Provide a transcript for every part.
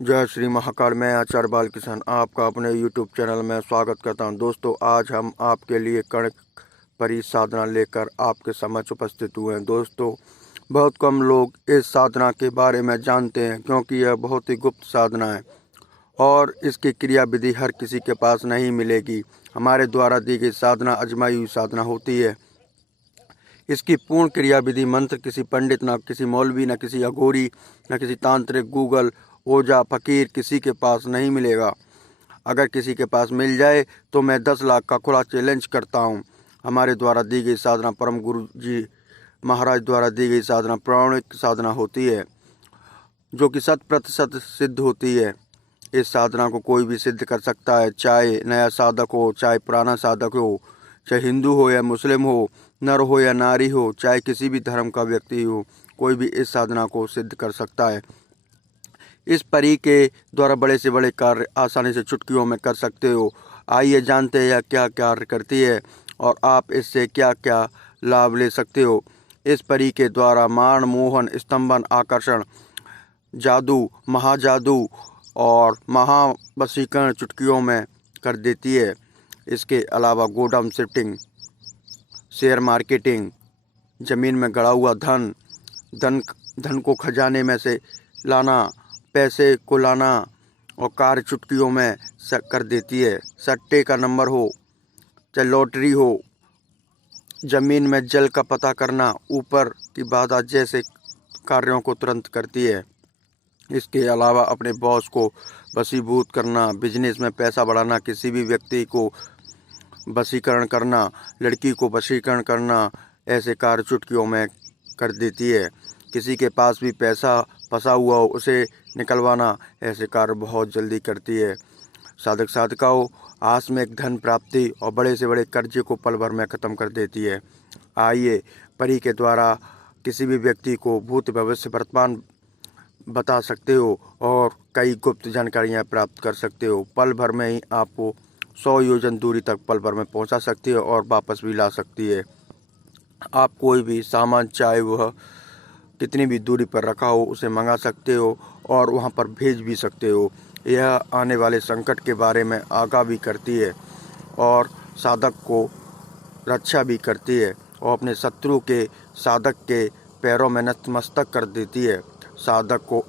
जय श्री महाकाल। मैं आचार्य बालकिशन आपका अपने YouTube चैनल में स्वागत करता हूं। दोस्तों, आज हम आपके लिए कणक परी साधना लेकर आपके समक्ष उपस्थित हुए हैं। दोस्तों, बहुत कम लोग इस साधना के बारे में जानते हैं क्योंकि यह बहुत ही गुप्त साधना है और इसकी क्रिया विधि हर किसी के पास नहीं मिलेगी। हमारे द्वारा दी गई साधना आजमाई हुई साधना होती है। इसकी पूर्ण क्रिया विधि मंत्र किसी पंडित, न किसी मौलवी, न किसी अघोरी, न किसी तांत्रिक, गूगल, ओझा, फकीर किसी के पास नहीं मिलेगा। अगर किसी के पास मिल जाए तो मैं 10 लाख का खुला चैलेंज करता हूँ। हमारे द्वारा दी गई साधना परम गुरु जी महाराज द्वारा दी गई साधना प्रामाणिक साधना होती है जो कि 100% सिद्ध होती है। इस साधना को कोई भी सिद्ध कर सकता है, चाहे नया साधक हो, चाहे पुराना साधक हो, चाहे हिंदू हो या मुस्लिम हो, नर हो या नारी हो, चाहे किसी भी धर्म का व्यक्ति हो, कोई भी इस साधना को सिद्ध कर सकता है। इस परी के द्वारा बड़े से बड़े कार्य आसानी से चुटकियों में कर सकते हो। आइए जानते हैं यह क्या कार्य करती है और आप इससे क्या क्या लाभ ले सकते हो। इस परी के द्वारा मान, मोहन, स्तंभन, आकर्षण, जादू, महाजादू और महावशीकरण चुटकियों में कर देती है। इसके अलावा गोडाउन शिफ्टिंग, शेयर मार्केटिंग, ज़मीन में गड़ा हुआ धन धन धन को खजाने में से लाना, पैसे को लाना और कार्य चुटकियों में कर देती है। सट्टे का नंबर हो, चाहे लॉटरी हो, ज़मीन में जल का पता करना, ऊपर की बाधा जैसे कार्यों को तुरंत करती है। इसके अलावा अपने बॉस को वशीभूत करना, बिजनेस में पैसा बढ़ाना, किसी भी व्यक्ति को वशीकरण करना, लड़की को वशीकरण करना, ऐसे कार्य चुटकियों में कर देती है। किसी के पास भी पैसा फंसा हुआ हो उसे निकलवाना, ऐसे कार्य बहुत जल्दी करती है। साधक साधिकाओं आकस्मिक धन प्राप्ति और बड़े से बड़े कर्जे को पल भर में खत्म कर देती है। आइए परी के द्वारा किसी भी व्यक्ति को भूत, भविष्य, वर्तमान बता सकते हो और कई गुप्त जानकारियाँ प्राप्त कर सकते हो। पल भर में ही आपको 100 योजन दूरी तक पल भर में पहुंचा सकती है और वापस भी ला सकती है। आप कोई भी सामान, चाहे वह कितनी भी दूरी पर रखा हो, उसे मंगा सकते हो और वहां पर भेज भी सकते हो। यह आने वाले संकट के बारे में आगाह भी करती है और साधक को रक्षा भी करती है और अपने शत्रु के साधक के पैरों में नतमस्तक कर देती है। साधक को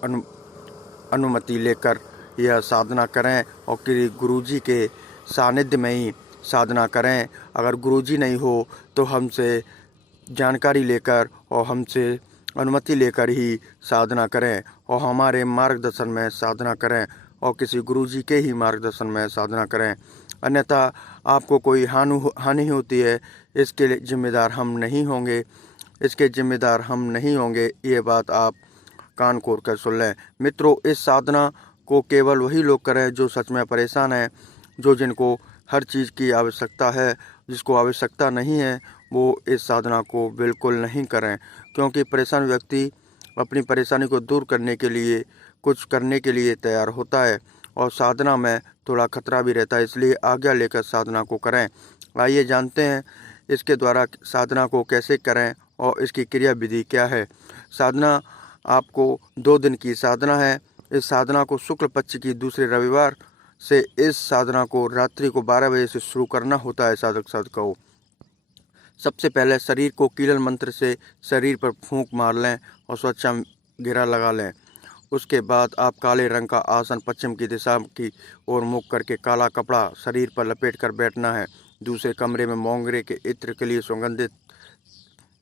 अनुमति लेकर यह साधना करें और कि गुरुजी के सानिध्य में ही साधना करें। अगर गुरुजी नहीं हो तो हमसे जानकारी लेकर और हमसे अनुमति लेकर ही साधना करें और हमारे मार्गदर्शन में साधना करें और किसी गुरुजी के ही मार्गदर्शन में साधना करें। अन्यथा आपको कोई हानि होती है, इसके लिए जिम्मेदार हम नहीं होंगे। ये बात आप कान खोल कर सुन लें। मित्रों, इस साधना को केवल वही लोग करें जो सच में परेशान हैं, जिनको हर चीज़ की आवश्यकता है। जिसको आवश्यकता नहीं है वो इस साधना को बिल्कुल नहीं करें, क्योंकि परेशान व्यक्ति अपनी परेशानी को दूर करने के लिए कुछ करने के लिए तैयार होता है और साधना में थोड़ा खतरा भी रहता है, इसलिए आज्ञा लेकर साधना को करें। आइए जानते हैं इसके द्वारा साधना को कैसे करें और इसकी क्रिया विधि क्या है। साधना आपको 2 दिन की साधना है। इस साधना को शुक्ल पक्ष की दूसरे रविवार से इस साधना को रात्रि को 12 बजे से शुरू करना होता है। साधक साधिकाओं, सबसे पहले शरीर को कीलल मंत्र से शरीर पर फूंक मार लें और स्वच्छा घेरा लगा लें। उसके बाद आप काले रंग का आसन पश्चिम की दिशा की ओर मुख करके काला कपड़ा शरीर पर लपेट कर बैठना है। दूसरे कमरे में मोंगरे के इत्र के लिए सुगंधित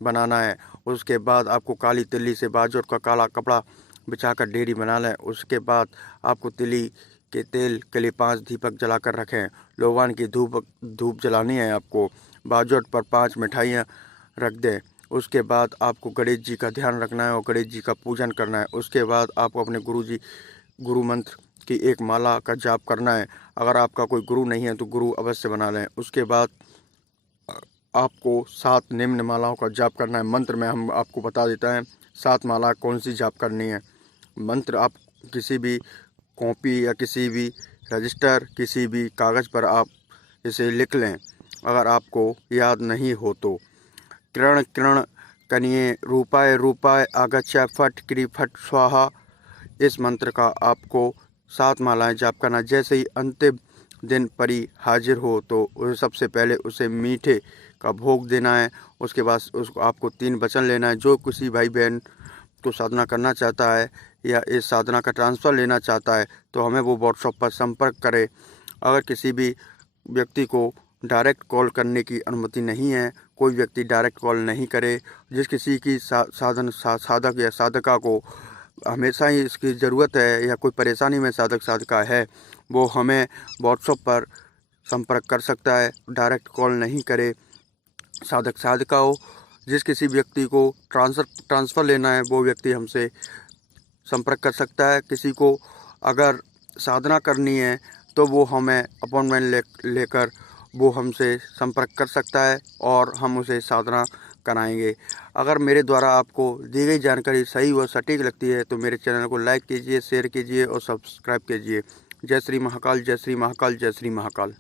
बनाना है। उसके बाद आपको काली तिल्ली से बाजूट का काला कपड़ा बिछाकर ढेरी बना लें। उसके बाद आपको तिली के तेल के लिए 5 दीपक जलाकर रखें। लोबान की धूप जलानी है आपको। बाजूट पर 5 मिठाइयाँ रख दें। उसके बाद आपको गणेश जी का ध्यान रखना है और गणेश जी का पूजन करना है। उसके बाद आपको अपने गुरु मंत्र की एक माला का जाप करना है। अगर आपका कोई गुरु नहीं है तो गुरु अवश्य बना लें। उसके बाद आपको 7 निम्न मालाओं का जाप करना है। मंत्र में हम आपको बता देता है 7 माला कौन सी जाप करनी है। मंत्र आप किसी भी कॉपी या किसी भी रजिस्टर, किसी भी कागज़ पर आप इसे लिख लें अगर आपको याद नहीं हो तो। किरण किरण कनिये रूपाय रूपाय आगच्छ फट क्री फट स्वाहा, इस मंत्र का आपको 7 मालाएं जाप करना। जैसे ही अंतिम दिन परी हाजिर हो तो उसे सबसे पहले उसे मीठे का भोग देना है। उसके बाद उसको आपको 3 वचन लेना है। जो किसी भाई बहन को साधना करना चाहता है या इस साधना का ट्रांसफ़र लेना चाहता है तो हमें वो व्हाट्सएप पर संपर्क करे। अगर किसी भी व्यक्ति को डायरेक्ट कॉल करने की अनुमति नहीं है, कोई व्यक्ति डायरेक्ट कॉल नहीं करे। जिस किसी की साधक या साधका को हमेशा ही इसकी ज़रूरत है या कोई परेशानी में साधक साधका है, वो हमें व्हाट्सएप पर संपर्क कर सकता है, डायरेक्ट कॉल नहीं करे। साधक साधिकाओं, जिस किसी व्यक्ति को ट्रांसफ़र लेना है वो व्यक्ति हमसे संपर्क कर सकता है। किसी को अगर साधना करनी है तो वो हमें अपॉइंटमेंट लेकर वो हमसे संपर्क कर सकता है और हम उसे साधना कराएंगे। अगर मेरे द्वारा आपको दी गई जानकारी सही व सटीक लगती है तो मेरे चैनल को लाइक कीजिए, शेयर कीजिए और सब्सक्राइब कीजिए। जय श्री महाकाल, जय श्री महाकाल, जय श्री महाकाल।